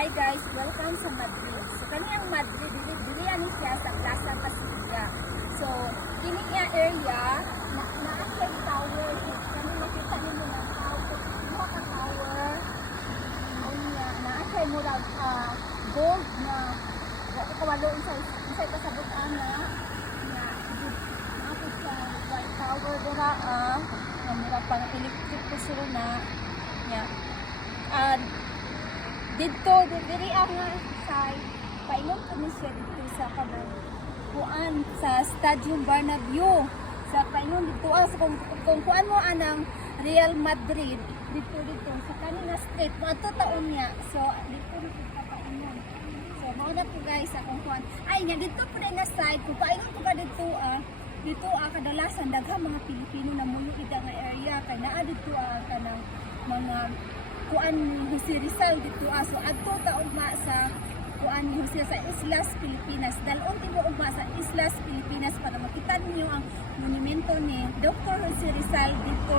Hi guys, welcome sa Madrid. So kaniyang Madrid, dili ani siya sa Plaza Castilla. So kini area na siya tower. Kani makita ninyo na tower, mga ka tower. Unya na siya murag gold na kawalo insay kasabot-an na ako sa white tower dira na murag pang electric po sila na dito diri ang side paingon kami siya dito sa kabuuan sa Stadium Bernabeu sa paingon dito sa kung kuan mo anang Real Madrid dito sa kanina street mato taon niya so dito kita paingon so mao na po guys akong kuan ay nya dito po na side kung paingon ko ka dito kadalasan daghang mga Pilipino na muyo ida nga area kay naa dito kanang mga kuan Jose Rizal dito so adto ta ugma sa kuan Jose sa Islas Pilipinas dalon tibo ugma sa Islas Pilipinas para makita ninyo ang monumento ni Dr. Jose Rizal dito